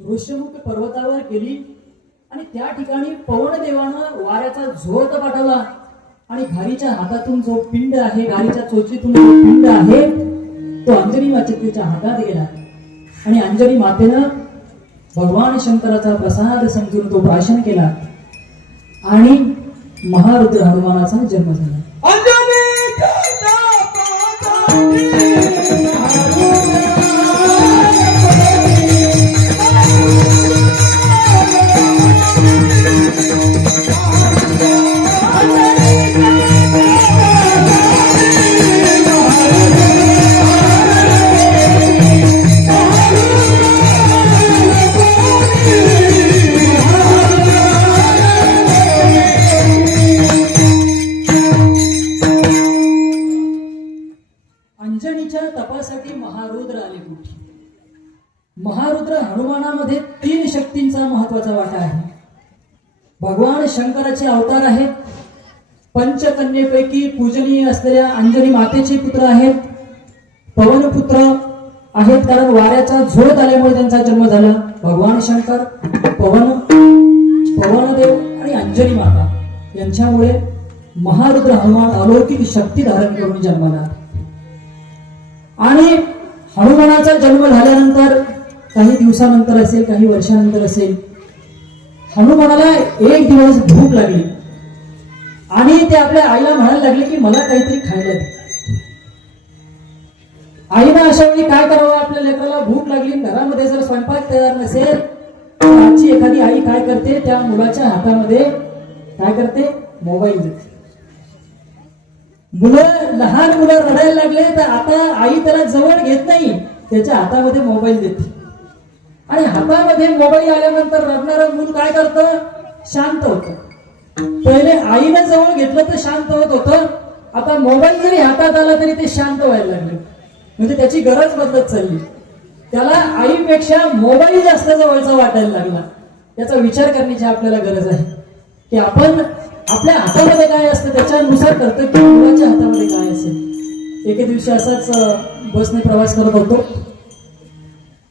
ऋष्यमुख पर्वतावर गेली आणि त्या ठिकाणी पवनदेवानं वाऱ्याचा झोत पाठवला आणि घारीच्या हातातून जो पिंड आहे, घारीच्या चोचीतून जो पिंड आहे तो अंजनी मातेच्या हातात गेला आणि अंजनी मातेनं भगवान शंकराचा प्रसाद समजून तो प्राशन केला आणि महारुद्र हनुमानाचा जन्म झाला. अंजनीच्या तपासाठी महारुद्र आले कुठे? महारुद्र हनुमानामध्ये 3 शक्तींचा महत्वाचा वाटा आहे. भगवान शंकराचे अवतार आहेत. पंचकन्येपैकी पूजनीय असलेल्या अंजनी मातेचे पुत्र आहेत. पवनपुत्र आहेत, कारण वाऱ्याचा झोत आल्यामुळे त्यांचा जन्म झाला. भगवान शंकर, पवनदेव आणि अंजनी माता यांच्यामुळे महारुद्र हनुमान अलौकिक शक्ती धारण करून जन्माला. आणि हनुमानाचा जन्म झाल्यानंतर काही दिवसानंतर असेल, काही वर्षानंतर असेल, हनुमानाला एक दिवस भूक लागली आणि ते आपल्या आईला म्हणायला लागले की मला काहीतरी खायला दे. आईनं अशा वेळी काय करावं? आपल्या लेकराला भूक लागली, घरामध्ये जर स्वयंपाक तयार नसेल तर आजची एखादी आई काय करते? त्या मुलाच्या हातामध्ये काय करते? मोबाईल देते. लहान मुलं रडायला लागले तर आता आई त्याला जवळ घेत नाही, त्याच्या हातामध्ये मोबाईल देते. आणि हातामध्ये मोबाईल आल्यानंतर रडणारं मूल काय करतं? शांत होतं. पहिले आईनं जवळ घेतलं तर शांत होत होतं, आता मोबाईल जरी हातात आला तरी ते शांत व्हायला लागले. म्हणजे त्याची गरज बदलत चालली. त्याला आईपेक्षा मोबाईल जास्त जवळचा वाटायला लागला. याचा विचार करण्याची आपल्याला गरज आहे की आपण आपल्या हातामध्ये काय असतं त्याच्यानुसार करतो की मुलाच्या हातामध्ये काय असेल. एके दिवशी असाच बसने प्रवास करत होतो.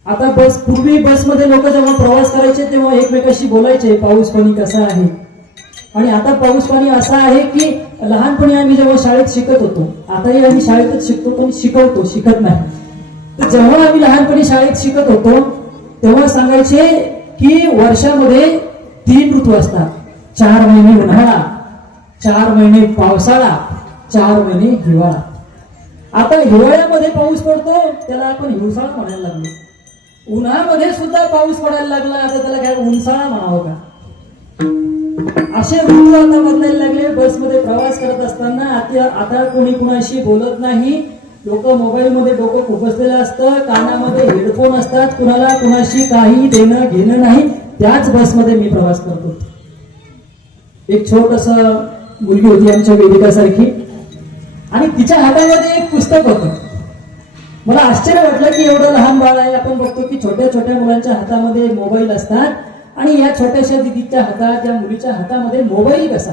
आता पूर्वी बसमध्ये लोक जेव्हा प्रवास करायचे तेव्हा एकमेकाशी बोलायचे पाऊस पाणी कसा आहे. आणि आता पाऊस पाणी असा आहे की लहानपणी आम्ही जेव्हा शाळेत शिकत होतो, आताही आम्ही शाळेतच शिकतो पण शिकवतो, शिकत नाही. तर जेव्हा आम्ही लहानपणी शाळेत शिकत होतो तेव्हा सांगायचे की वर्षामध्ये 3 ऋतू असतात. 4 महिने उन्हाळा, 4 महिने पावसाळा, 4 महिने हिवाळा. आता हिवाळ्यामध्ये पाऊस पडतो त्याला आपण हिवसाळा म्हणायला लागलो. उन्हामध्ये सुद्धा पाऊस पडायला लागला, आता त्याला काय उन्हाळा म्हणावं का? असे ऋतू आता बदलायला लागले. बसमध्ये प्रवास करत असताना आता कोणी कुणाशी बोलत नाही. लोक मोबाईल मध्ये डोकं खुपसलेलं असतं, कानामध्ये हेडफोन असतात, कुणाला कुणाशी काही देणं घेणं नाही. त्याच बसमध्ये मी प्रवास करतो. एक छोटस मुलगी होती आमच्या वेदिकासारखी आणि तिच्या हातामध्ये एक पुस्तक होतं. मला आश्चर्य वाटलं की एवढं लहान बाळ आहे. आपण बघतो की छोट्या छोट्या मुलांच्या हातामध्ये मोबाईल असतात आणि या छोट्याशा दिदीच्या हातात, या मुलीच्या हातामध्ये मोबाईल कसा?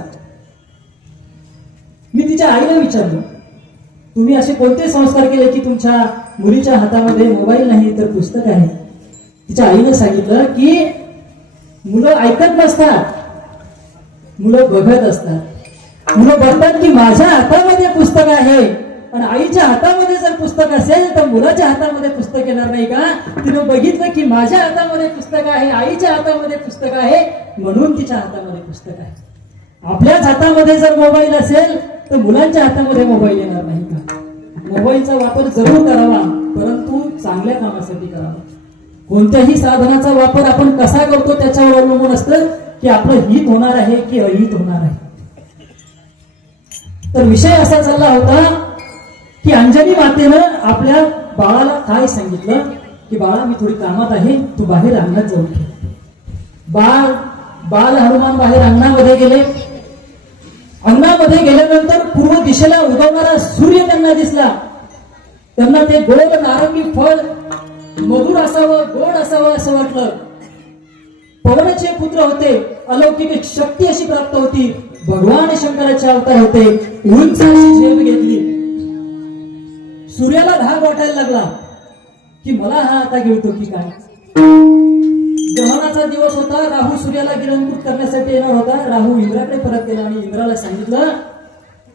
मी तिच्या आईला विचारलं, तुम्ही असे कोणते संस्कार केले की तुमच्या मुलीच्या हातामध्ये मोबाईल नाही तर पुस्तक आहे? तिच्या आईने सांगितलं की मुलं ऐकत नसतात, मुलं बघत असतात. मुलं बघतात की माझ्या हातामध्ये पुस्तक आहे, पण आईच्या हातामध्ये जर पुस्तक असेल तर मुलाच्या हातामध्ये पुस्तक येणार नाही का? तिनं बघितलं की माझ्या हातामध्ये पुस्तक आहे, आईच्या हातामध्ये पुस्तक आहे, म्हणून तिच्या हातामध्ये पुस्तक आहे. आपल्याच हातामध्ये जर मोबाईल असेल तर मुलांच्या हातामध्ये मोबाईल येणार नाही का? मोबाईलचा वापर जरूर करावा, परंतु चांगल्या कामासाठी करावा. कोणत्याही साधनाचा वापर आपण कसा करतो त्याच्यावर अवलंबून असतं की आपलं हित होणार आहे की अहित होणार आहे. तर विषय असा चालला होता की अंजनी मातेनं आपल्या बाळाला काय सांगितलं की बाळा मी थोडी कामात आहे, तू बाहेर अंगणात जाऊन ठेव. बाल हनुमान बाहेर अंगणामध्ये गेले. अंगणामध्ये गेल्यानंतर पूर्व दिशेला उगवणारा सूर्य त्यांना दिसला. त्यांना ते गोड नारंगी फळ मधुर असावं, गोड असावं असं वाटलं. पवनाचे पुत्र होते, अलौकिक शक्ती अशी प्राप्त होती. भगवान शंकराचे अवतार होते. उंच अशी झेप घेतली. सूर्याला धाक वाटायला लागला की मला हा आता गिळतो की काय. ग्रहणाचा दिवस होता. राहू सूर्याला गिळंकृत करण्यासाठी येणार होता. राहू इंद्राकडे परत गेला आणि इंद्राला सांगितलं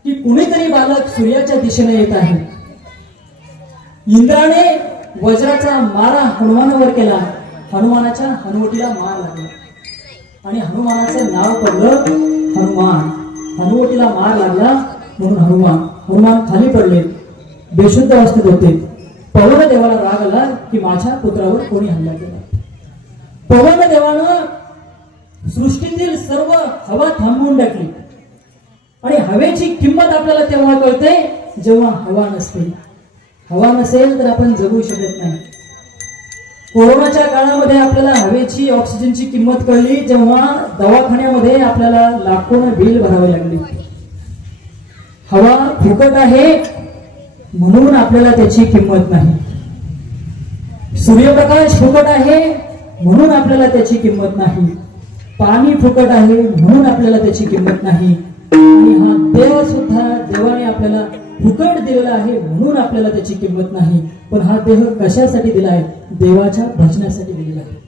की कुणीतरी बालक सूर्याच्या दिशेने येत आहे. इंद्राने वज्राचा मारा हनुमानावर केला. हनुमानाच्या हनुवटीला मार लागला आणि हनुमानाचं नाव पडलं हनुमान. हनुवटीला मार लागला म्हणून हनुमान खाली पडले, बेशुद्ध अवस्थेत होते. पवन देवाला राग आला की माझ्या पुत्रावर कोणी हल्ला केला. पवन देवानं सृष्टीतील सर्व हवा थांबवून टाकली आणि हवेची किंमत आपल्याला तेव्हा कळते जेव्हा हवा नसते. हवा नसेल तर आपण जगू शकत नाही. कोरोनाच्या काळामध्ये आपल्याला हवेची ऑक्सिजनची किंमत कळली जेव्हा दवाखान्यामध्ये आपल्याला लाखोनं बिल भरावे लागले. हवा फुकट आहे म्हणून आपल्याला त्याची किंमत नाही. सूर्यप्रकाश फुकट आहे म्हणून आपल्याला त्याची किंमत नाही. पाणी फुकट आहे म्हणून आपल्याला त्याची किंमत नाही. आणि हा देव सुद्धा देवाने आपल्याला फुकट दिलेला आहे म्हणून आपल्याला त्याची किंमत नाही. पण हा देह कशासाठी दिला आहे? देवाच्या भजनासाठी दिलेला आहे.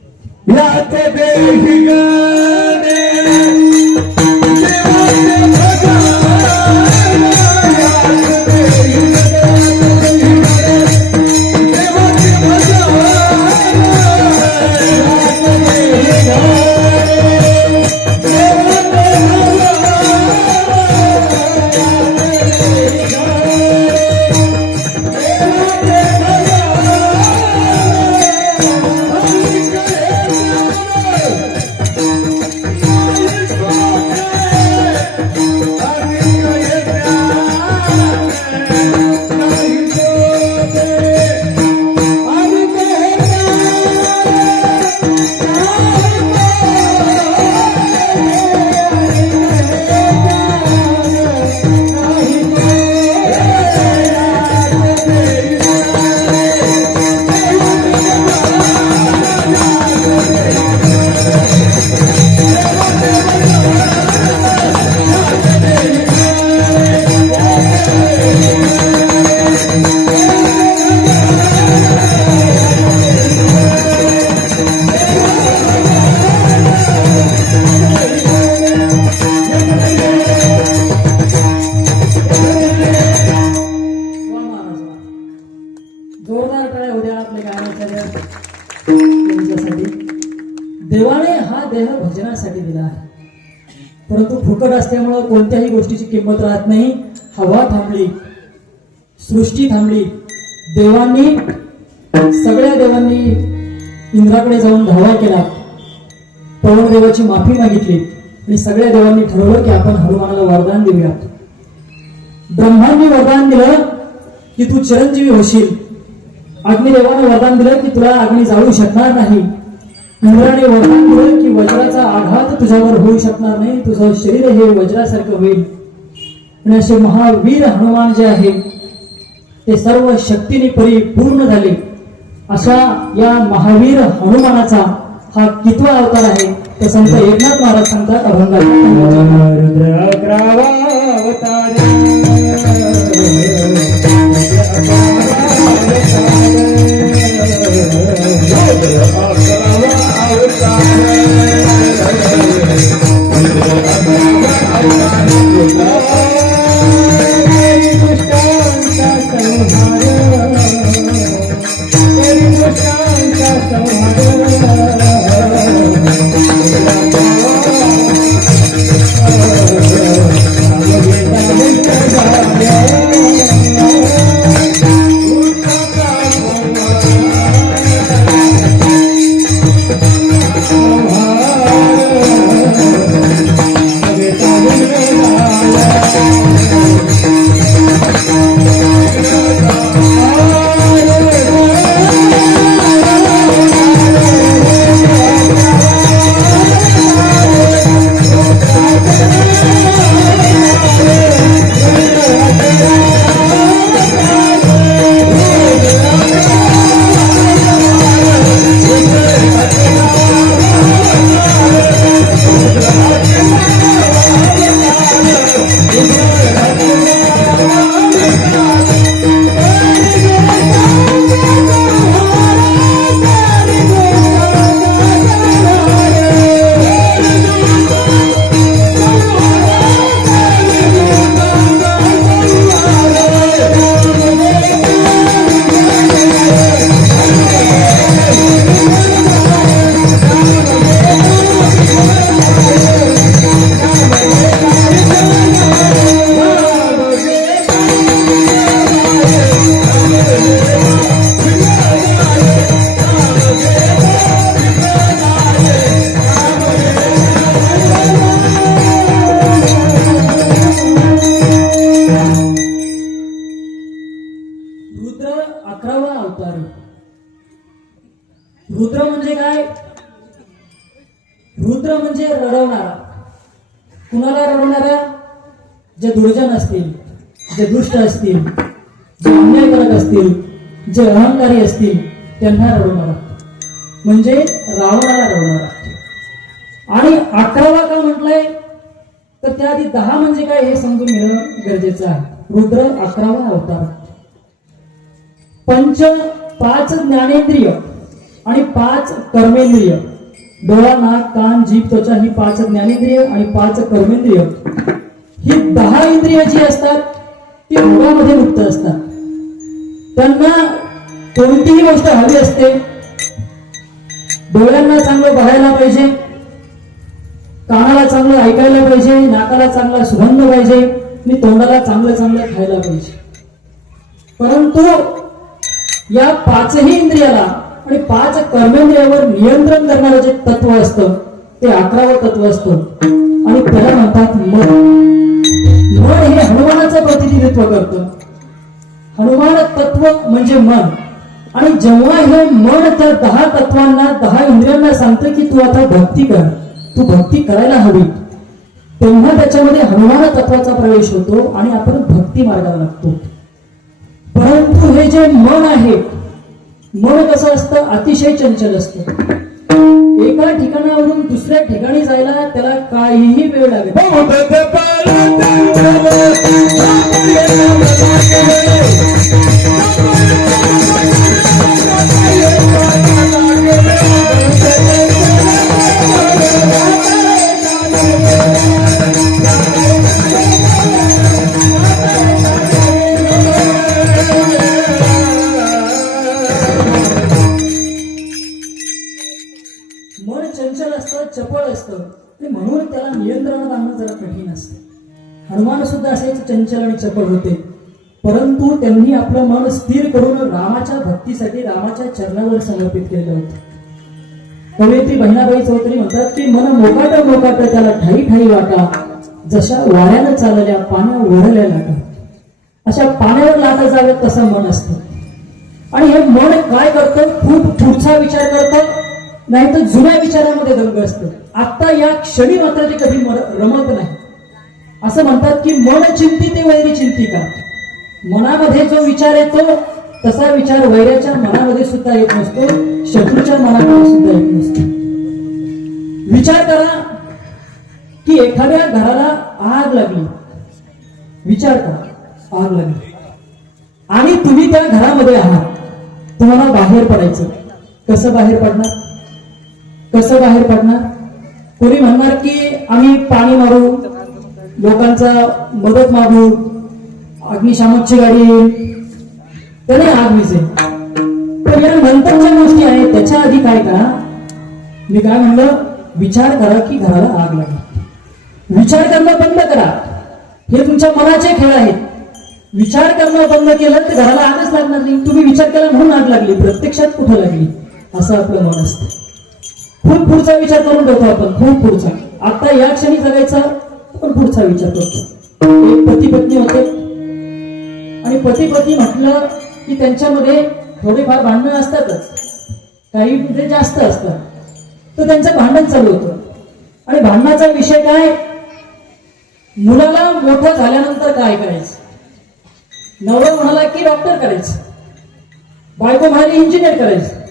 जोरदार टाळ्या उद्या आपल्या गाण्यासाठी. देवाने हा देह भजनासाठी दिला आहे, परंतु फुकट असल्यामुळे कोणत्याही गोष्टीची किंमत राहत नाही. हवा थांबली, सृष्टी थांबली. सगळ्या देवांनी इंद्राकडे जाऊन धावा केला, पवन देवाची माफी मागितली आणि सगळ्या देवांनी ठरवलं की आपण हनुमानाला वरदान देऊया. ब्रह्मांनी वरदान दिलं की तू चिरंजीवी होशील. अग्निदेवाने वरदान दिलं की तुला अग्नी जाळू शकणार नाही. इंद्राने वरदान दिलं की वज्राचा आघात तुझ्यावर होऊ शकणार नाही, तुझं शरीर हे वज्रासारखं होईल. आणि असे महावीर हनुमान जे आहे ते सर्व शक्तीने परिपूर्ण झाले. अशा या महावीर हनुमानाचा हा कितवा अवतार आहे तर संत एकनाथ महाराज सांगतात अभंगात. रुद्र म्हणजे काय? रुद्र म्हणजे रडवणारा. कुणाला रडवणारा? जे दुर्जन असतील, जे दुष्ट असतील, जे अन्यायकारक असतील, जे अहंकारी असतील त्यांना रडवणारा म्हणजे रावणाला रडवणारा. आणि 11वा का म्हटलंय तर त्याआधी 10 म्हणजे काय हे समजून घेणं गरजेचं आहे. रुद्र 11वा अवतार. 5 ज्ञानेंद्रिय आणि 5 कर्मेंद्रिय, डोळा, नाक, कान, जीभ, त्वचा ही 5 ज्ञानेंद्रिय आणि 5 कर्मेंद्रिय, ही 10 इंद्रिय जी असतात ती भोगामध्ये मुक्त असतात. त्यांना कोणतीही गोष्ट हवी असते. डोळ्यांना चांगलं बघायला पाहिजे, कानाला चांगलं ऐकायला पाहिजे, नाकाला चांगला सुगंध पाहिजे आणि तोंडाला चांगलं चांगलं खायला पाहिजे. परंतु या 5ही इंद्रियाला आणि 5 कर्मेंद्रियावर नियंत्रण करणारं जे तत्व असतं ते 11वं तत्व असतं आणि त्याला म्हणतात मन. मन हे हनुमानाचं प्रतिनिधित्व करतं. हनुमान तत्व म्हणजे मन. आणि जेव्हा हे मन त्या 10 तत्वांना 10 इंद्रियांना सांगतं की तू आता भक्ती कर, तू भक्ती करायला हवी, तेव्हा त्याच्यामध्ये हनुमान तत्वाचा प्रवेश होतो आणि आपण भक्ती मार्गाला लागतो. परंतु हे जे मन आहे, मन कसं असतं? अतिशय चंचल असतं. एका ठिकाणावरून दुसऱ्या ठिकाणी जायला त्याला काहीही वेळ लागेल. मन चंचल असतं, चपळ असतं, म्हणून त्याला नियंत्रणात आणणं जरा कठीण असतं. हनुमान सुद्धा असेच चंचल आणि चपळ होते, परंतु त्यांनी आपलं मन स्थिर करून रामाच्या भक्तीसाठी रामाच्या चरणावर समर्पित केलं होतं. कवयित्री बहिणाबाई चौधरी म्हणतात की मन मोकाट मोकाट त्याला ठाई ठाई वाटा, जशा वाऱ्यानं चालल्या पाण्या ओढल्या लाटा. अशा पाण्यावर लाटा जाव्यात तसं मन असतं. आणि हे मन काय करतं? खूप पुढचा विचार करतं, नाही तर जुन्या विचारामध्ये दंग असतं. आता या क्षणी मात्र ते कधी रमत नाही. असं म्हणतात की मन चिंती ते वैरी चिंती का. मनामध्ये जो विचार येतो तसा विचार वैऱ्याच्या मनामध्ये सुद्धा येत नसतो, शत्रूच्या मनामध्ये सुद्धा येत नसतो. विचार करा की एखाद्या घराला आग लागली. विचार करा, आग लागली आणि तुम्ही त्या घरामध्ये आहात. तुम्हाला बाहेर पडायचं. कसं बाहेर पडणार? कसं बाहेर पडणार? कोणी म्हणणार की आम्ही पाणी मारू, लोकांचा मदत मागू, अग्निशामकची गाडी येईल, त्याने आग विझेल. पण या नंतरच्या गोष्टी आहेत. त्याच्या आधी काय करा? मी काय म्हणलं? विचार करा की घराला आग लागली. विचार करणं बंद करा. हे तुमच्या मनाचे खेळ आहेत. विचार करणं बंद केलं तर घराला आगच लागणार नाही. तुम्ही विचार केला म्हणून आग लागली, प्रत्यक्षात कुठं लागली असं आपलं मन असतं. खूप पुढचा विचार करून ठेवतो आपण, खूप पुढचा. आता या क्षणी जगायचा पण पुढचा विचार करतो. एक पती पत्नी होते आणि पती पत्नी म्हटलं की त्यांच्यामध्ये थोडेफार भांडणं असतातच, काही म्हणजे जास्त असतात. तर त्यांचं भांडण चालू होतं आणि भांडणाचा विषय काय? मुलाला मोठं झाल्यानंतर काय करायचं. नवरा म्हणाला की डॉक्टर करायचं, बायको म्हणाली इंजिनियर करायचं.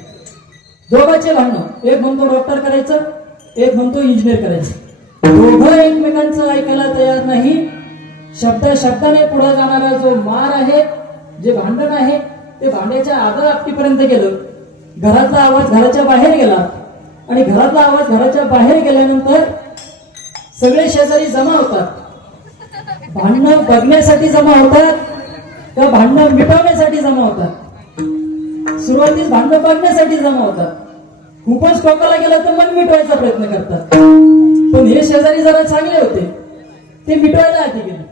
दोघांचे भांडणं, एक म्हणतो डॉक्टर करायचं, एक म्हणतो इंजिनियर करायचं. दोघं एकमेकांचं ऐकायला तयार नाही. शब्दाने पुढे जाणारा जो मार आहे, जे भांडण आहे ते भांड्याच्या आदर आपटीपर्यंत गेलं. घरातला आवाज घराच्या बाहेर गेला आणि घरातला आवाज घराच्या बाहेर गेल्यानंतर सगळे शेजारी जमा होतात. भांडणं बघण्यासाठी जमा होतात का भांडणं मिटवण्यासाठी जमा होतात? सुरुवातीस भांडणं बघण्यासाठी जमा होतात. खूपच टोकाला गेलं तर मन मिटवायचा प्रयत्न करतात. पण हे शेजारी जरा चांगले होते, ते मिटवायला आधी गेले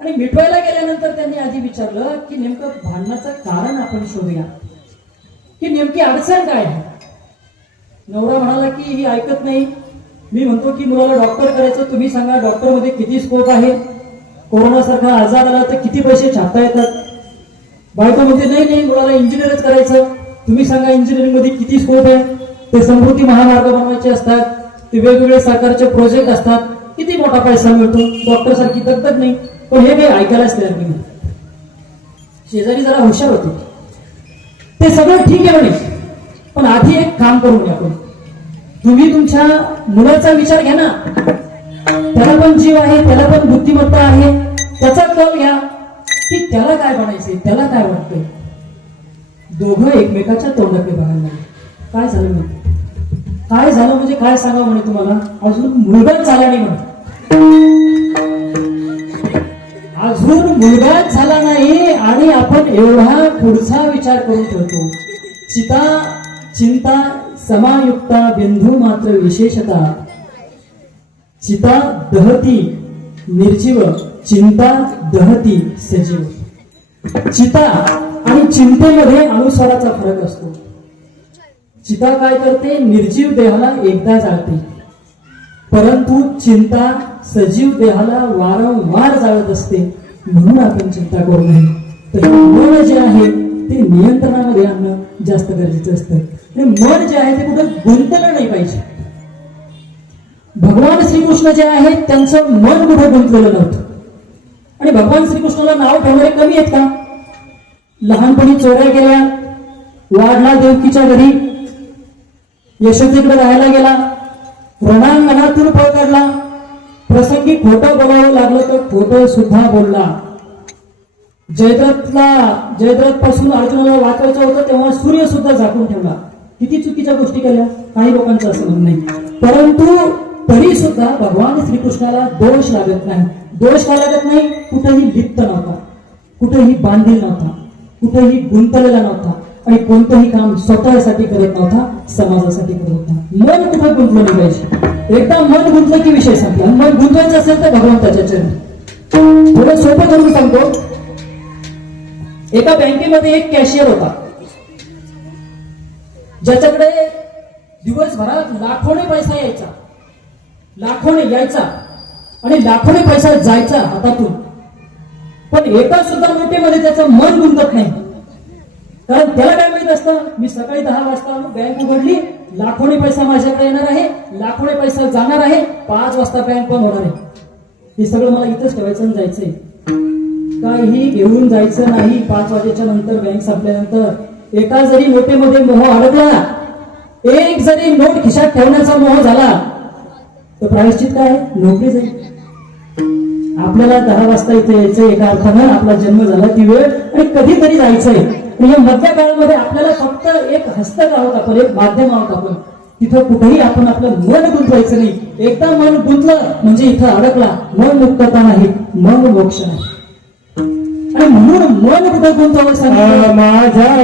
आणि मिटवायला गेल्यानंतर त्यांनी आधी विचारलं की नेमकं भांडणाचं कारण आपण शोधूया, की नेमकी अडचण काय आहे. नवरा म्हणाला की ही ऐकत नाही. मी म्हणतो की मुलाला डॉक्टर करायचं, तुम्ही सांगा डॉक्टर मध्ये किती स्कोप आहे. कोरोना सारखा आजार आला तर किती पैसे छापता येतात. बायको म्हणते नाही नाही मुलाला इंजिनियरच करायचं, तुम्ही सांगा इंजिनिअरिंग मध्ये किती स्कोप आहे. ते समृद्धी महामार्ग बनवायचे असतात, ते वेगवेगळे सरकारचे प्रोजेक्ट असतात, किती मोठा पैसा मिळतो, डॉक्टर सारखी दगदग नाही, पण हे काही ऐकायलाच तयार नाही. शेजारी जरा हुशार होते, ते सगळं ठीक आहे म्हणे, पण आधी एक काम करून घ्या. आपण तुम्ही तुमच्या मुलाचा विचार घ्या ना, त्याला पण जीव आहे, त्याला पण बुद्धिमत्ता आहे, त्याचा कल घ्या की त्याला काय बनायचंय, त्याला काय वाटतंय. दोघं एकमेकाच्या तोंडाकडे बघायला लागले. काय झालं म्हणे, काय झालं म्हणजे काय सांगा म्हणे तुम्हाला, अजून मुलगाच झाला नाही म्हणे, अजून मुलगाच झाला नाही आणि आपण एवढा पुढचा विचार करून ठेवतो. चिंता समायुक्ता बिंदू मात्र विशेषता, चिता दहती निर्जीव, चिंता दहती सजीव. चिता आणि चिंतेमध्ये अनुसाराचा फरक असतो. चिता काय करते, निर्जीव देहाला एकदा जाळते, परंतु चिंता सजीव देहाला वारंवार जाळत असते. म्हणून आपण चिंता करू नये. तर मन जे आहे ते नियंत्रणामध्ये आणणं जास्त गरजेचं असतं. मन जे आहे ते कुठं गुंतलं नाही पाहिजे. भगवान श्रीकृष्ण जे आहेत त्यांचं मन कुठं गुंतलेलं नव्हतं. आणि भगवान श्रीकृष्णाला नाव ठेवणारे कमी आहेत का? लहानपणी चोऱ्या केल्या, वाढला देवकीच्या घरी, यशोदेकडे राहायला गेला, रणांगणातून पळ काढला, प्रसंगी खोटं बोलावं लागलं तर खोटं सुद्धा बोलला. जयद्रथ पासून अर्जुनाला वाचवायचं होतं तेव्हा सूर्य सुद्धा झाकून ठेवला. किती चुकीच्या गोष्टी केल्या, काही लोकांचं असं म्हणणं नाही. परंतु तरी सुद्धा भगवान श्रीकृष्णाला दोष लागत नाही. दोष का लागत नाही? कुठेही लिप्त नव्हता, कुठेही बांधील नव्हता, कुठेही गुंतलेला नव्हता आणि कोणतंही काम स्वतःसाठी करत नव्हता, समाजासाठी करत होता. मन कुठं गुंतलं नाही पाहिजे. एकदा मन गुंतलं की विषय संपला. मन गुंतवायचं असेल तर भगवंताच्या चरणी. थोडं सोपं करून सांगतो. एका बँकेमध्ये एक कॅशियर होता, ज्याच्याकडे दिवसभरात लाखोने पैसा यायचा, लाखोने यायचा आणि लाखोने पैसा जायचा हातातून. पण एका सुद्धा नोटेमध्ये त्याचं मन गुंतत नाही. कारण त्याला काय माहित असतं, मी सकाळी 10 वाजता बँक उघडली, लाखोने पैसा माझ्याकडे येणार आहे, लाखोने पैसा जाणार आहे, 5 वाजता बँक बंद होणार आहे. हे सगळं मला इथंच ठेवायचं आणि जायचंय, काही घेऊन जायचं नाही. 5 वाजेच्या नंतर बँक संपल्यानंतर एका जरी नोटेमध्ये मोह अडकला, एक जरी नोट खिशात ठेवण्याचा मोह झाला तर प्रायश्चित काय? नोकरी जाईल. आपल्याला 10 वाजता इथे यायचंय, एका अर्थानं आपला जन्म झाला ती वेळ, आणि कधीतरी जायचंय. या मधल्या काळामध्ये आपल्याला फक्त एक हस्तक आहोत आपण, एक माध्यम आहोत आपण. तिथं कुठेही आपण आपलं मन गुंतवायचं नाही. एकदा मन गुंतलं म्हणजे इथं अडकला. मन मुक्तता नाही, मन मोक्ष नाही. आणि म्हणून मन कुठं गुंतवावं सांगितलं? माझ्या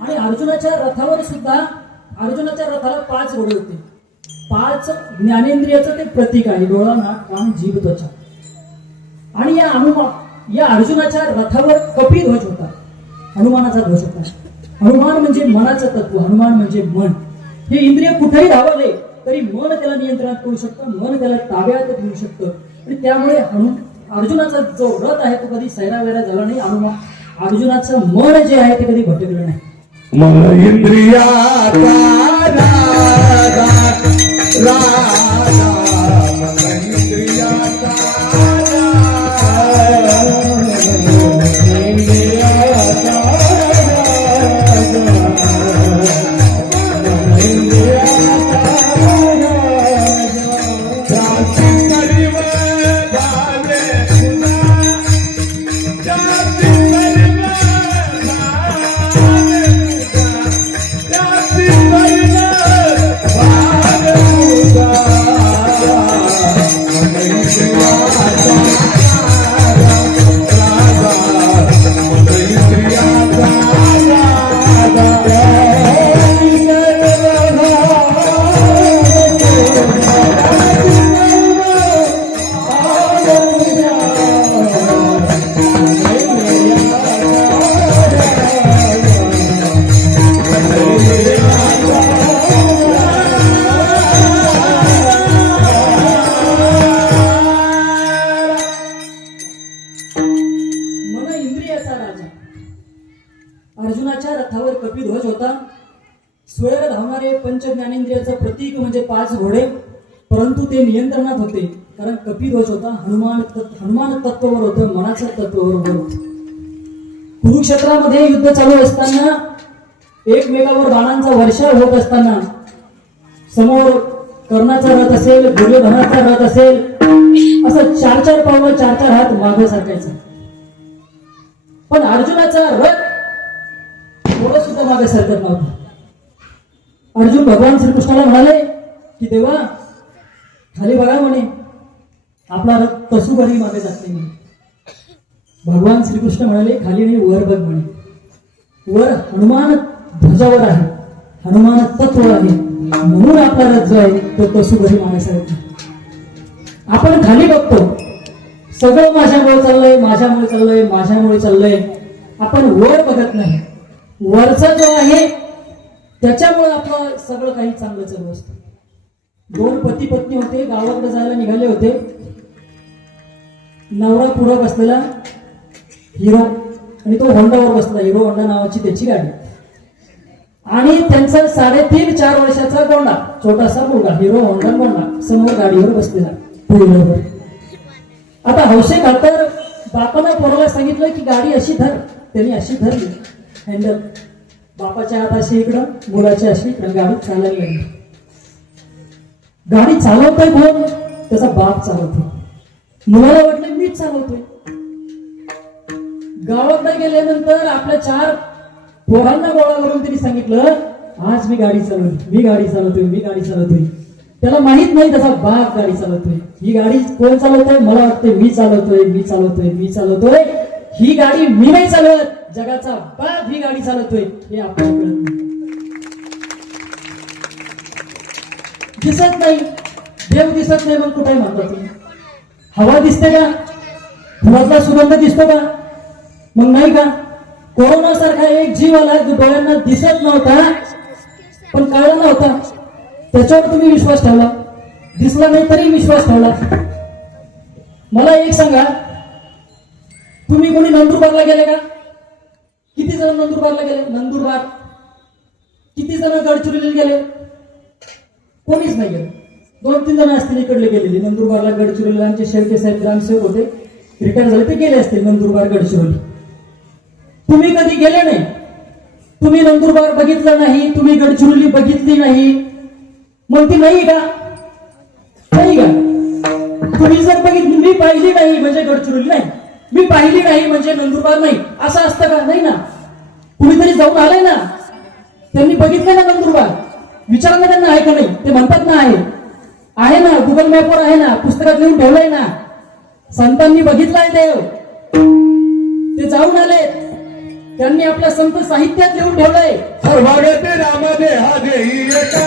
आणि अर्जुनाच्या रथाला 5 घोडे होते. 5 ज्ञानेंद्रियाचं ते प्रतीक आहे. डोळा, नाक, कान, जीभ, त्वचा. आणि या अर्जुनाच्या रथावर कपिध्वज होता, हनुमानाचा ध्वज होता. हनुमान म्हणजे मनाचं तत्व, हनुमान म्हणजे मन. हे इंद्रिय कुठेही धावले तरी मन त्याला नियंत्रणात करू शकतं, मन त्याला ताब्यात घेऊ शकतं. आणि त्यामुळे अर्जुनाचा जो रथ आहे तो कधी सैरावैरा झाला नाही. अर्जुनाचं मन जे आहे ते कधी भटकलं नाही. मन इंद्रियाचा राजा, राजा, मन इंद्रियाचा राजा, मन इंद्रियाचा राजा, मन इंद्रियाचा राजा. इंद्रियाचा मन इंद्रियाचा राजा. अर्जुनाच्या रथावर कपिध्वज होता. स्वैर धावणारे पंच ज्ञानेंद्रियाचं प्रतीक म्हणजे 5 घोडे, परंतु ते नियंत्रणात होते कारण कपिध्वज होता. हनुमान तत्वावर होतं, मनाच्या तत्वावर होतं. कुरुक्षेत्रामध्ये युद्ध चालू असताना एकमेकावर बाणांचा वर्षाव होत असताना समोर कर्णाचा रथ असेल, दुर्योधनाचा रथ असेल, असं 4-4 पावलं 4-4 हात मागे सरकायचं. पण अर्जुनाचा रथ थोडं सुद्धा मागे सरकत नव्हता. अर्जुन भगवान श्रीकृष्णाला म्हणाले की देवा खाली बघा म्हणे, आपला रथ तसूभरी मागे जात नाही म्हणे. भगवान श्रीकृष्ण म्हणाले खाली नाही वर बघ म्हणे. वर हनुमान ध्वजावर आहे, हनुमान तत्व आहे, म्हणून आपला रथ जो आहे तो तसूभरी मागे सरकत नाही. आपण खाली बघतो, सगळं माझ्यामुळे चाललंय, माझ्यामुळे चाललंय, माझ्यामुळे चाललंय. आपण वर बघत नाही. वरचा जो आहे त्याच्यामुळे आपलं सगळं काही चांगलं चालू असतं. 2 पती पत्नी होते, गावाकडे जायला निघाले होते. नवरा पुढे बसलेला हिरो आणि तो होंडावर बसला. हिरो होंडा नावाची त्याची गाडी. आणि त्यांचा 3.5-4 वर्षाचा गोंडा, छोटासा मुलगा, हिरो होंडा गोंडा समोर गाडीवर बसलेला टू व्हीलरवर. आता हौसे खातर बापानं पोराला सांगितलं की गाडी अशी धर. त्यांनी अशी धरली हँडल. बापाच्या हात अशी इकडं, मुलाच्या अशी इकडं. गाडी चालायला लागली. गाडी चालवतोय कोण? त्याचा बाप चालवतोय. मुलाला वाटलं मीच चालवतोय. गावाकडे गेल्यानंतर आपल्या 4 पोरांना गोळा करून त्यांनी सांगितलं आज मी गाडी चालवली, मी गाडी चालवतोय, मी गाडी चालवतोय. त्याला माहित नाही त्याचा बाप गाडी चालवतोय. ही गाडी कोण चालवतोय? मला वाटतंय मी चालवतोय, मी चालवतोय, मी चालवतोय. ही गाडी मी नाही चालवत, जगाचा बाप ही गाडी चालवतोय. हे आपल्याला कळत नाही. दिसत नाही, देव दिसत नाही, मग कुठे म्हणता तुम्ही? हवा दिसते का? फुलातला सुगंध दिसतो का? मग नाही का? कोरोना सारखा एक जीव आला जो डोळ्यांना दिसत नव्हता पण कळला नव्हता, त्याच्यावर तुम्ही विश्वास ठेवला. दिसला नाही तरी विश्वास ठेवला. मला एक सांगा, तुम्ही कोणी नंदुरबारला गेले का? किती जण नंदुरबारला गेले? नंदुरबार. किती जण गडचिरोलीला गेले? कोणीच नाही गेले. 2-3 जण असतील इकडले गेलेले नंदुरबारला, गडचिरोलीला. आमचे शेळके साहेब ग्रामसेवक होते, रिटायर झाले, ते गेले असतील नंदुरबार, गडचिरोली. तुम्ही कधी गेले नाही. तुम्ही नंदुरबार बघितलं नाही, तुम्ही गडचिरोली बघितली नाही, मग ती नाही का? नाही का? तुम्ही जर बघितली, मी पाहिली नाही म्हणजे गडचिरोली नाही, मी पाहिली नाही म्हणजे नंदुरबार नाही, असं असतं का? नाही ना. कुणीतरी जाऊन आलंय ना, त्यांनी बघितलंय ना नंदुरबार. विचारा ना त्यांना आहे का नाही. ते म्हणतात ना आहे ना, गुगल मॅपवर आहे ना, पुस्तकात लिहून ठेवलंय ना, संतांनी बघितलाय देव, ते जाऊन आले, त्यांनी आपल्या संत साहित्यात लिहून ठेवलंय. सर्वागते रामदे हा देही एका,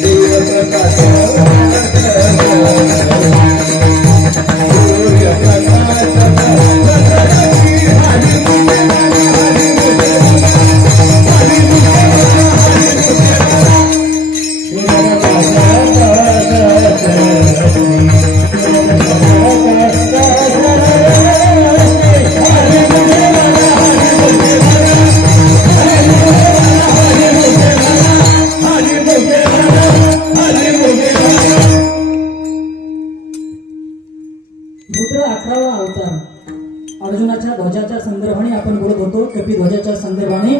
सूर्य प्रकाश अर्जुनाच्या ध्वजाच्या संदर्भाने आपण बोलत होतो, कपिध्वजाच्या संदर्भाने,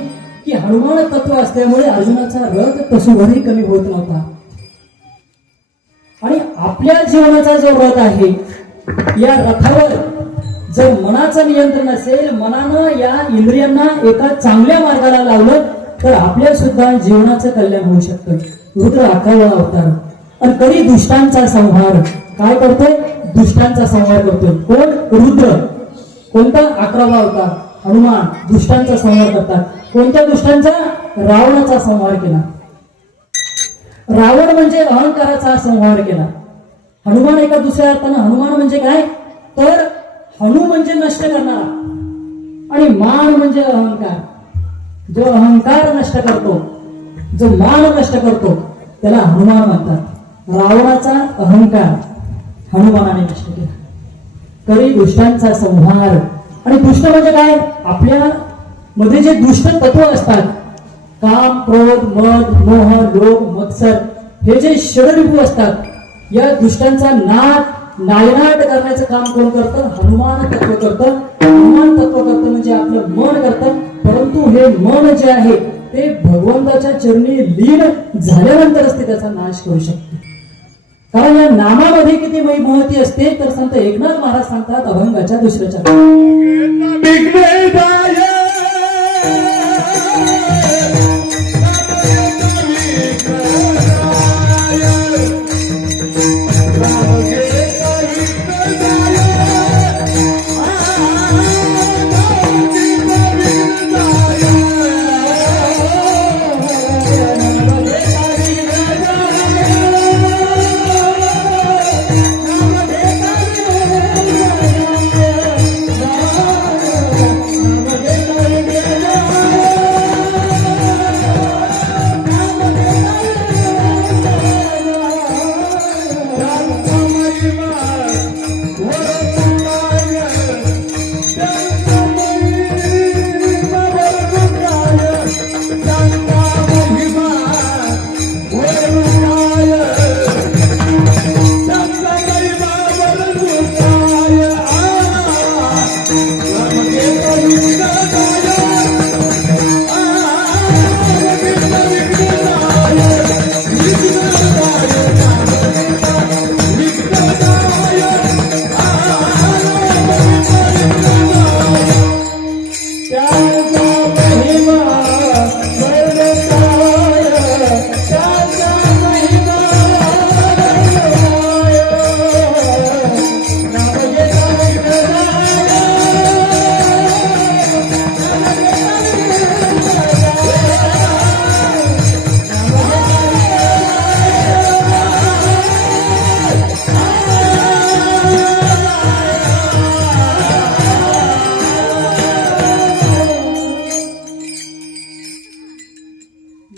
की हनुमान तत्व असल्यामुळे अर्जुनाचा रथ तसूभरही कमी होत नव्हता. आणि आपल्या जीवनाचा जो रथ आहे, या रथावर जर मनाचं नियंत्रण असेल, मनानं या इंद्रियांना एका चांगल्या मार्गाला लावलं तर आपल्या सुद्धा जीवनाचं कल्याण होऊ शकतं. रुद्र 11वा अवतार आणि कधी दुष्टांचा संहार काय करतोय? दुष्टांचा संहार करतोय. कोण? रुद्र. कोणता? 11वा अवतार हनुमान दुष्टांचा संहार करतात. कोणत्या दुष्टांचा? रावणाचा संहार केला. रावण म्हणजे अहंकाराचा संहार केला. हनुमान एका दुसऱ्या अर्थानं हनुमान म्हणजे काय? तर हनु म्हणजे नष्ट करणारा आणि मान म्हणजे अहंकार. जो अहंकार नष्ट करतो, जो मान नष्ट करतो त्याला हनुमान म्हणतात. रावणाचा अहंकार हनुमानाने नष्ट केला. करी दुष्टांचा संहार. आणि दुष्ट म्हणजे काय? आपल्या मध्ये जे दुष्ट तत्व असतात, काम, क्रोध, मद, मोह, लोभ, मत्सर, हे जे षडरिपू असतात, या दुष्टांचा नायनाट करण्याचं काम कोण करतं? हनुमान तत्व करतं. हनुमान तत्व करतं म्हणजे आपलं मन करतं. परंतु हे मन जे आहे ते भगवंताच्या चरणी लीन झाल्यानंतरच ते त्याचा नाश करू शकते. कारण या नामामध्ये किती महती असते तर संत एकनाथ महाराज सांगतात अभंगाच्या दुसऱ्या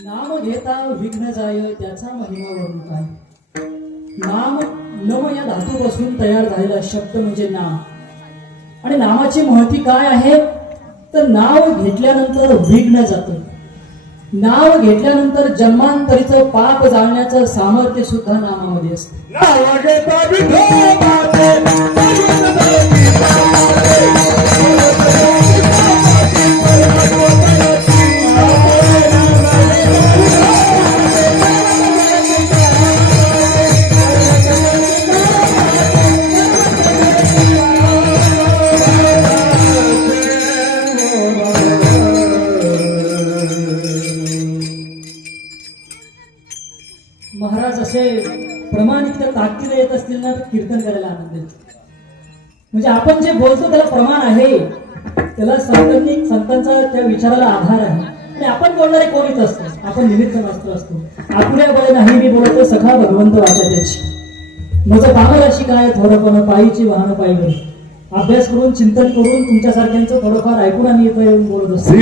नाम घेता विघ्न जाय त्याचा महिमा वरून काय. नाम नम या धातूपासून तयार झालेला शब्द म्हणजे नाम. आणि नामाची महती काय आहे तर नाव घेतल्यानंतर विघ्न जातं. नाव घेतल्यानंतर जन्मांतरीचं पाप जाळण्याचं सामर्थ्य सुद्धा नामामध्ये असतं. महाराज असे प्रमाणित ताकदीला येत असतील ना तर कीर्तन करायला आनंद येतो. म्हणजे आपण जे बोलतो त्याला प्रमाण आहे, त्याला संतांचा त्या विचाराला आधार आहे. आणि आपण बोलणारे कोणीच असतो, आपण निमित्त मात्र असतो. आपल्या बळे नाही मी बोलतो सखा भगवंत वाचा त्याची. माझं पामर अशी काय थोडंपण पायीची वाहन पायी घरी. अभ्यास करून चिंतन करून तुमच्यासारख्यांचं थोडंफार ऐकून आम्ही इथं येऊन बोलत असतो.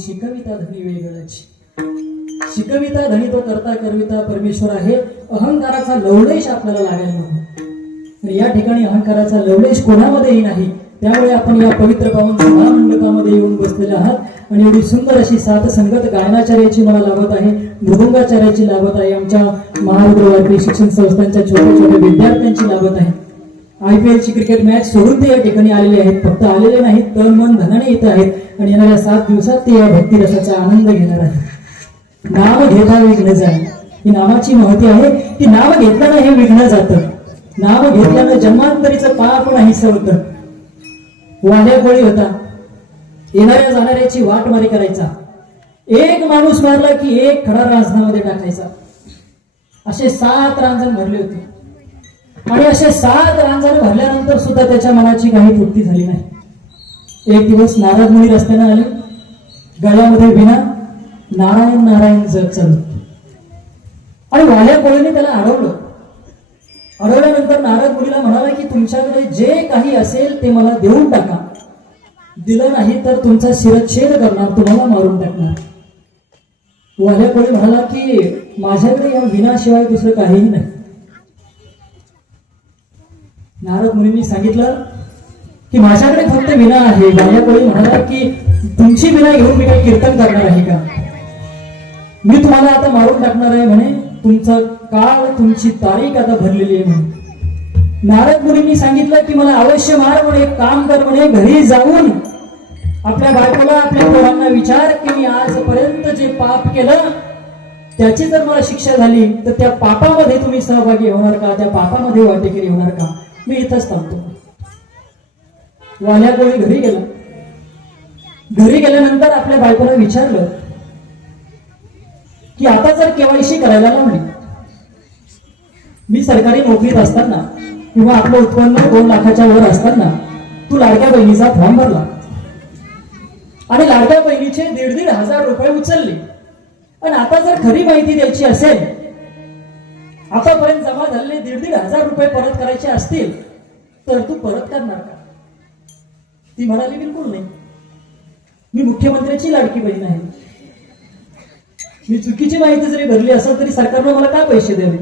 शिकविता धनी वेगळाची. शिकविता धनी तो करता करविता परमेश्वर आहे. अहंकाराचा लवलेश आपल्याला लागायला नको. आणि या ठिकाणी अहंकाराचा लवलेश कोणामध्येही नाही. त्यामुळे आपण या पवित्र पावन सभा मंडपामध्ये येऊन बसलेले आहात आणि एवढी सुंदर अशी साथ संगत गायनाचार्याची मला लाभत आहे, मृदंगाचार्याची लाभत आहे, आमच्या महारुद्र वारकरी शिक्षण संस्थांच्या छोट्या छोट्या विद्यार्थ्यांची लाभत आहे. IPL ची क्रिकेट मॅच सोडून ते या ठिकाणी आलेले आहेत. फक्त आलेले नाहीत, तन मन धनाने येत आहेत आणि येणाऱ्या 7 दिवसात ते या भक्तिरसाचा आनंद घेणार आहेत. नाम घेता विघ्न जाय, ही नामाची महती आहे की नाम घेतल्यानं हे विघ्न जातं. नाम घेतल्यानं जन्मांतरीचं पाप नाहीसं होतं. वाड्याकोळी होता, येणाऱ्या जाणाऱ्याची वाटमारी करायचा. एक माणूस मारला की एक खडा रांजणामध्ये टाकायचा. असे 7 रांजण भरले होते आणि असे 7 रांजण भरल्यानंतर सुद्धा त्याच्या मनाची काही पूर्ती झाली नाही. एक दिवस नारद मुनी रस्त्याने आले, गळ्यामध्ये विना, नारायण नारायण जग चालू. आणि वाल्या कोळीने त्याला अडवलं. अडवल्यानंतर नारद मुनीला म्हणाला की तुमच्याकडे जे काही असेल ते मला देऊन टाका, दिलं नाही तर तुमचा शिरच्छेद करणार, तुम्हाला मारून टाकणार. वाल्या कोळी म्हणाला की माझ्याकडे या विनाशिवाय दुसरं काहीही नाही. नारद मुनींनी सांगितलं की माझ्याकडे फक्त विना आहे. वाल्या कोळी म्हणाला की तुमची विना घेऊन मी काही कीर्तन करणार आहे का? मी तुम्हाला आता मारून टाकणार आहे म्हणे. तुमचा काळ, तुमची तारीख आता भरलेली आहे म्हणे. नारद मुनींनी सांगितलं की मला अवश्य मार म्हणे, एक काम कर म्हणे, घरी जाऊन आपल्या बायकोला, आपल्या पोरांना विचार की मी आजपर्यंत जे पाप केलं त्याची जर मला शिक्षा झाली तर त्या पापामध्ये तुम्ही सहभागी होणार का, त्या पापामध्ये वाटेकरी होणार का? मी इथंच थांबतो. वाल्या कोळी घरी गेला. घरी गेल्यानंतर आपल्या बायकोला विचारलं की आता जर केवायसी करायला लावली, मी सरकारी नोकरीत असताना किंवा आपलं उत्पन्न 2 लाखाच्या वर असताना तू लाडक्या बहिणीचा फॉर्म भरला आणि लाडक्या बहिणीचे 1,500 रुपये उचलले आणि आता जर खरी माहिती द्यायची असेल, आतापर्यंत जमा झालेले 1,500 रुपये परत करायचे असतील तर तू परत करणार का? ती म्हणाली बिलकुल नाही. मी मुख्यमंत्र्याची लाडकी बहीण आहे. मी चुकीची माहिती जरी भरली असेल तरी सरकारनं मला का पैसे द्यावे?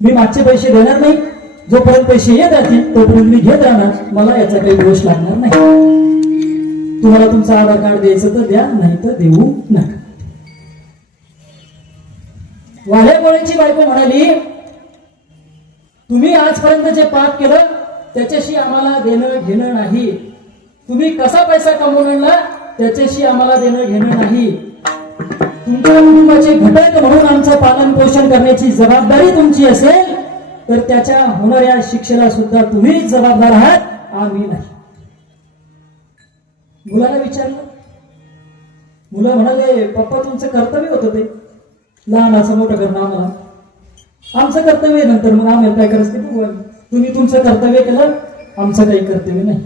मी मागचे पैसे देणार नाही. जोपर्यंत पैसे येत राहतील तोपर्यंत मी घेत राहणार. मला याचा काही दोष लागणार नाही. तुम्हाला तुमचं आधार कार्ड द्यायचं तर द्या, नाही तर देऊ नका. वाल्या कोळीची बायको म्हणाली तुम्ही आजपर्यंत जे पाप केलं त्याच्याशी आम्हाला देणं घेणं नाही. तुम्ही कसा पैसा कमवून आणला त्याच्याशी आम्हाला देणं घेणं नाही. तुमच्या कुटुंबाचे घटक म्हणून आमचं पालन पोषण करण्याची जबाबदारी तुमची असेल तर त्याच्या होणाऱ्या शिक्षेला सुद्धा तुम्हीच जबाबदार आहात, आम्ही नाही. मुलाला विचारलं. मुलं म्हणाले पप्पा तुमचं कर्तव्य होतं ते लहानाचं मोठं करणं आम्हाला. आमचं कर्तव्य नंतर मग आम्हाला काय करायचं ते बघू. तुम्ही तुमचं कर्तव्य केलं, आमचं काही कर्तव्य नाही.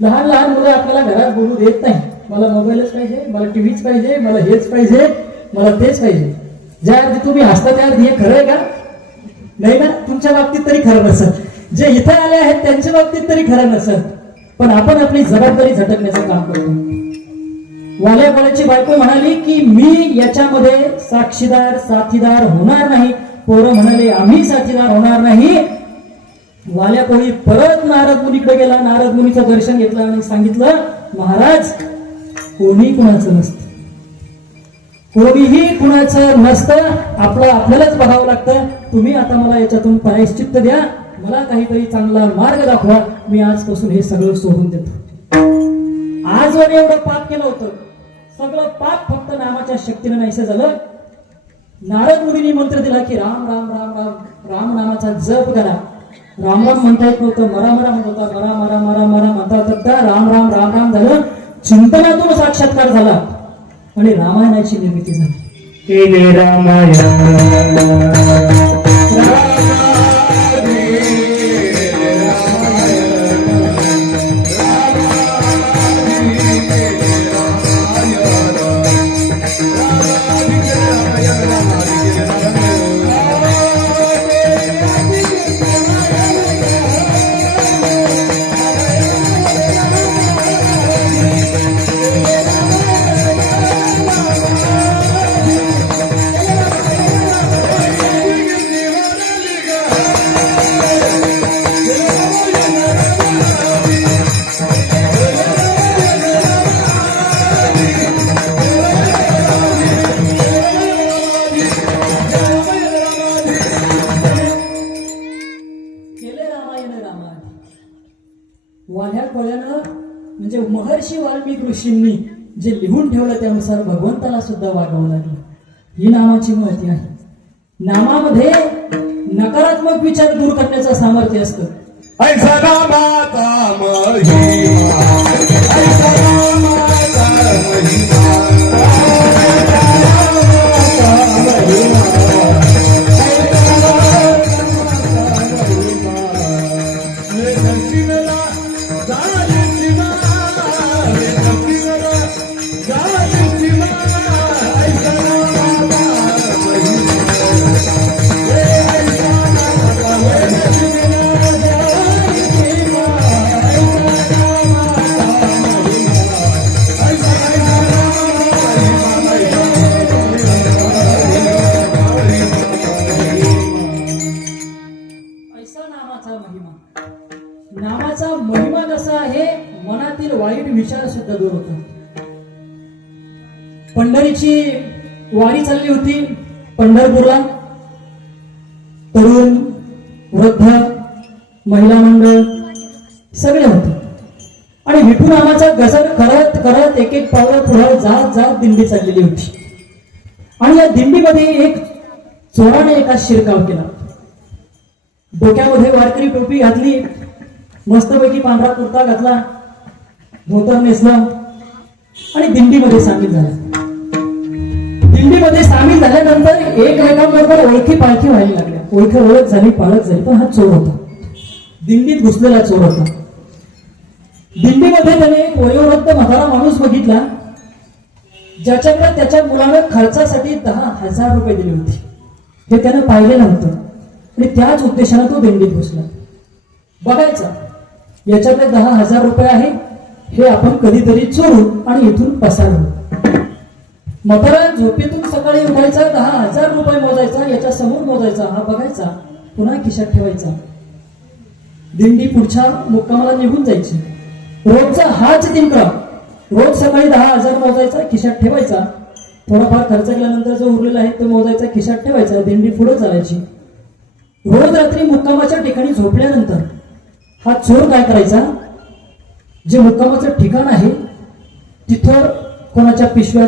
लहान लहान मुलं आपल्याला घरात बोलू देत नाही. मला मोबाईलच पाहिजे, मला टीव्हीच पाहिजे, मला हेच पाहिजे, मला तेच पाहिजे. ज्या अर्थी तुम्ही हसता त्या अर्थी हे खरं आहे का? नाही ना. तुमच्या बाबतीत तरी खरं नसत, जे इथे आले आहेत त्यांच्या बाबतीत तरी खरं नसत. पण आपण आपली जबाबदारी झटकण्याचं काम करतो. वाल्या कोळीची बायको म्हणाली की मी याच्यामध्ये साक्षीदार साथीदार होणार नाही. पोरं म्हणाले आम्ही साथीदार होणार नाही. वाल्या कोळी परत नारद मुनीकडे गेला. नारद मुनीचं दर्शन घेतलं आणि सांगितलं महाराज कोणी कुणाचं नसतं, कोणीही कुणाचं नसतं, आपलं आपल्यालाच बघावं लागतं. तुम्ही आता मला याच्यातून प्रायश्चित्त द्या, मला काहीतरी चांगला मार्ग दाखवा. मी आजपासून हे सगळं सोडून देतो. आजवर एवढं पाप केलं होतं, सगळं पाप फक्त नामाच्या शक्तीने नाहीसं झालं. नारद मुनींनी मंत्र दिला की राम राम राम राम राम नामाचा जप करा. राम राम म्हणता येत नव्हतं, मरा मरा म्हणत होता. मरा मरा मरा मरा म्हणता होता. राम राम राम राम झालं. चिंतनातून साक्षात्कार झाला आणि रामायणाची निर्मिती झाली. केले रामायण वाल्या कोळ्यानं म्हणजे महर्षी वाल्मिक ऋषींनी जे लिहून ठेवलं त्यानुसार भगवंताला सुद्धा वागावं लागलं. ही नामाची महती आहे. नामामध्ये नकारात्मक विचार दूर करण्याचं सामर्थ्य असतं. ऐसा नामाचा महिमा, ऐसा नामाचा महिमा, रे दक्षिणला जाणे सीमा, रे दक्षिणला जाणे सीमा, ऐसा नामाचा महिमा, रे ऐसा नामाचा ऐसा नामाचा महिमा. नामाचा महिमा कसा आहे, मनातील वाईट विचार सुद्धा दूर होतात. पंढरीची वारी चालली होती पंढरपूरला. तरुण, वृद्ध, महिला मंडळ सगळे होते आणि विठू नामाचा गजर करत करत एक एक पावलं पुढे जात जात दिंडी चाललेली होती. आणि या दिंडीमध्ये एक चोराने एका शिरकाव केला. डोक्यामध्ये वारकरी टोपी घातली, मस्तपैकी पांढरा कुर्ता घातला, धोतर नेसलं आणि दिंडीमध्ये सामील झाला. दिंडीमध्ये सामील झाल्यानंतर एकमेकांबरोबर ओळखी पाळखी व्हायला लागल्या. ओळख झाली, पाळख झाली, पण हा चोर होता. दिंडीत घुसलेला चोर होता. दिंडीमध्ये त्याने एक वयोवृद्ध म्हातारा माणूस बघितला, ज्याच्याकडे त्याच्या मुलानं खर्चासाठी 10,000 रुपये दिले होते. हे त्यानं पाहिलेलं होतं आणि त्याच उद्देशाने तो दिंडीत घुसला. बघायचा याच्याकडे 10,000 रुपये आहे, हे आपण कधीतरी चोरू आणि इथून पसारू. म्हातारा झोपेतून सकाळी उठायचा, 10,000 रुपये मोजायचा, याच्या समोर मोजायचा, हा बघायचा, पुन्हा खिशात ठेवायचा. दिंडी पुढच्या मुक्कामाला निघून जायची. रोजचा हाच दिनक्रम. रोज सकाळी 10,000 मोजायचा, खिशात ठेवायचा, थोडाफार खर्च केल्यानंतर जो उरलेला आहे तो मोजायचा, खिशात ठेवायचा, दिंडी पुढे चालायची. रोज रात्री मुक्कामाच्या ठिकाणी झोपल्यानंतर हा चोर काय करायचा, जे मुक्कामाचं ठिकाण आहे तिथं कोणाच्या पिशव्या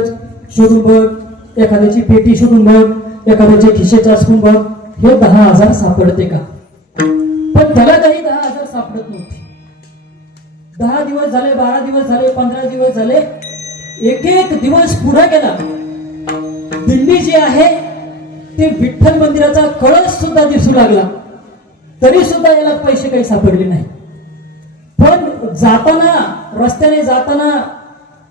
शोधून बघ, एखाद्याची पेटी शोधून बघ, एखाद्याचे खिशे चाचपून बघ, हे 10,000 सापडते का. पण त्याला काही 10,000 सापडत नव्हते. 10 दिवस झाले, 12 दिवस झाले, 15 दिवस झाले, एक एक दिवस पुढे गेला. दिंडी जी आहे ते विठ्ठल मंदिराचा कळस सुद्धा दिसू लागला, तरी सुद्धा याला पैसे काही सापडले नाही. पण जाताना, रस्त्याने जाताना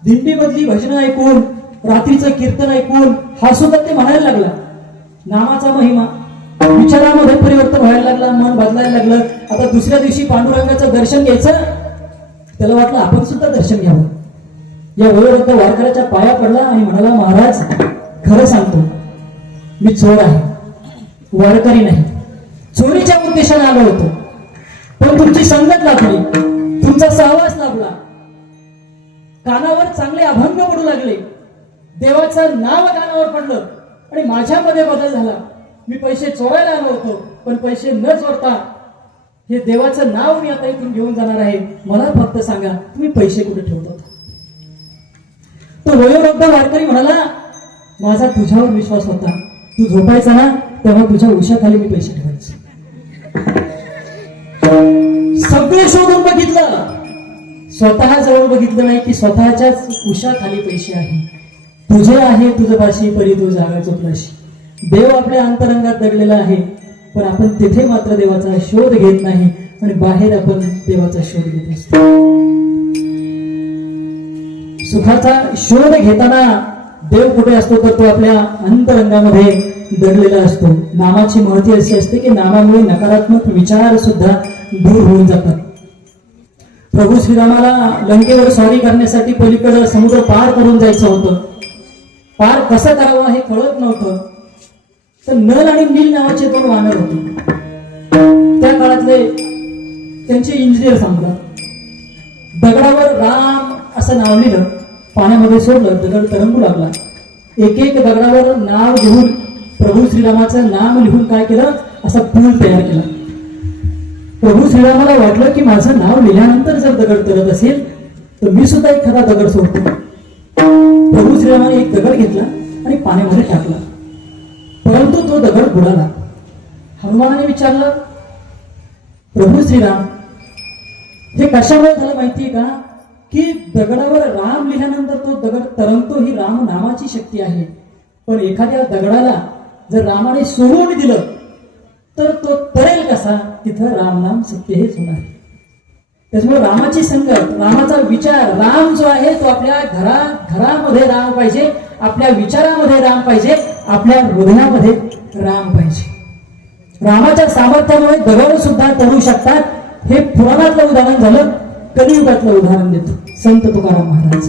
दिंडीमधली भजनं ऐकून, रात्रीचं कीर्तन ऐकून हा सुद्धा ते म्हणायला लागला. नामाचा महिमा. विचारामध्ये परिवर्तन व्हायला लागला, मन बदलायला लागलं. आता दुसऱ्या दिवशी पांडुरंगाचं दर्शन घ्यायचं, त्याला वाटलं आपण सुद्धा दर्शन घ्यावं. या वयोवृद्ध वारकऱ्याच्या पाया पडला आणि म्हणाला, महाराज खरं सांगतो, मी चोर आहे, वारकरी नाही. चोरीच्या उद्देशाने आलो होतो, पण तुमची संगत लागली, तुमचा सहवास लाभला, कानावर चांगले अभंग पडू लागले, देवाचं नाव कानावर पडलं आणि माझ्यामध्ये बदल झाला. मी पैसे चोरायला आलो होतो, पण पैसे न चोरता हे देवाचं नाव मी आता इथून घेऊन जाणार आहे. मला फक्त सांगा, तुम्ही पैसे कुठे ठेवत होता. तो वयोवृद्ध वारकरी म्हणाला, माझा तुझ्यावर विश्वास होता, तू झोपायचा ना तेव्हा तुझ्या उशाखाली मी पैसे ठेवायचे. सगळे शोधून बघितलं, स्वतः जवळ बघितलं नाही की स्वतःच्याच उशाखाली पैसे आहे. तुझे आहे तुझं पाशी, परी तू जागा चुकलाशी. देव आपल्या अंतरंगात दडलेला आहे, पण आपण तिथे मात्र देवाचा शोध घेत नाही आणि बाहेर आपण देवाचा शोध घेत असतो. सुखाचा शोध घेताना देव कुठे असतो, तर तो आपल्या अंतरंगामध्ये दडलेला असतो. नामाची महती अशी असते की नामामुळे नकारात्मक विचार सुद्धा दूर होऊन जातात. प्रभू श्रीरामाला लंकेवर स्वारी करण्यासाठी पलीकडे समुद्र पार करून जायचं होतं. पार कसं करावं हे कळत नव्हतं. तर नल आणि नील नावाचे 2 वानर होते. त्या काळातले त्यांचे इंजिनियर सांगतात, दगडावर राम असं नाव लिहिलं, पाण्यामध्ये सोडलं, दगड तरंगू लागला. एक एक दगडावर नाव लिहून, प्रभू श्रीरामाचं नाम लिहून काय केलं, असा पूल तयार केला. प्रभू श्रीरामाला वाटलं की माझं नाव लिहिल्यानंतर जर दगड तरत असेल तर मी सुद्धा एखादा दगड सोडतो. प्रभू श्रीरामाने एक दगड घेतला आणि पाण्यामध्ये टाकला, परंतु तो दगड बुडाला. हनुमानाने विचारलं, प्रभू श्रीराम हे कशामुळे झालं माहितीये का? की दगडावर राम लिहिल्यानंतर तो दगड तरंगतो, ही राम नामाची शक्ती आहे. पण एखाद्या दगडाला जर रामाने सोडून दिलं तर तो तरेल कसा? तिथं राम नाम सत्य हेच होणार. त्याच्यामुळे रामाची संगत, रामाचा विचार, राम जो आहे तो आपल्या घरामध्ये राम पाहिजे, आपल्या विचारामध्ये राम पाहिजे, आपल्या हृदयामध्ये राम पाहिजे. रामाच्या सामर्थ्यामुळे दगड सुद्धा तरू शकतात. हे पुराणातलं उदाहरण झालं. कलियुगातलं उदाहरण देतो संत तुकाराम महाराज.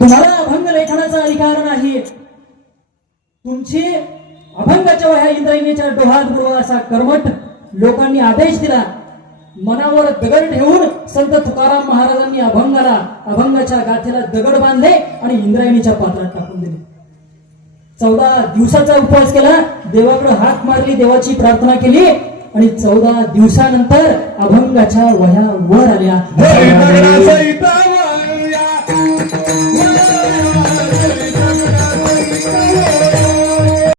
तुम्हाला अभंग लेखनाचा अधिकार नाही. तुमची अभंगाच्या वह्या इंद्रायणीच्या डोहात बुडवा असा कर्मठ लोकांनी आदेश दिला. मनावर दगड ठेवून संत तुकाराम महाराजांनी अभंगाच्या गाथेला दगड बांधले आणि इंद्रायणीच्या पात्रात टाकून दिले. 14 दिवसाचा उपवास केला, देवाकडे हाक मारली, देवाची प्रार्थना केली आणि 14 दिवसानंतर अभंगाच्या वह्या वर आल्या. दगडाचा इथं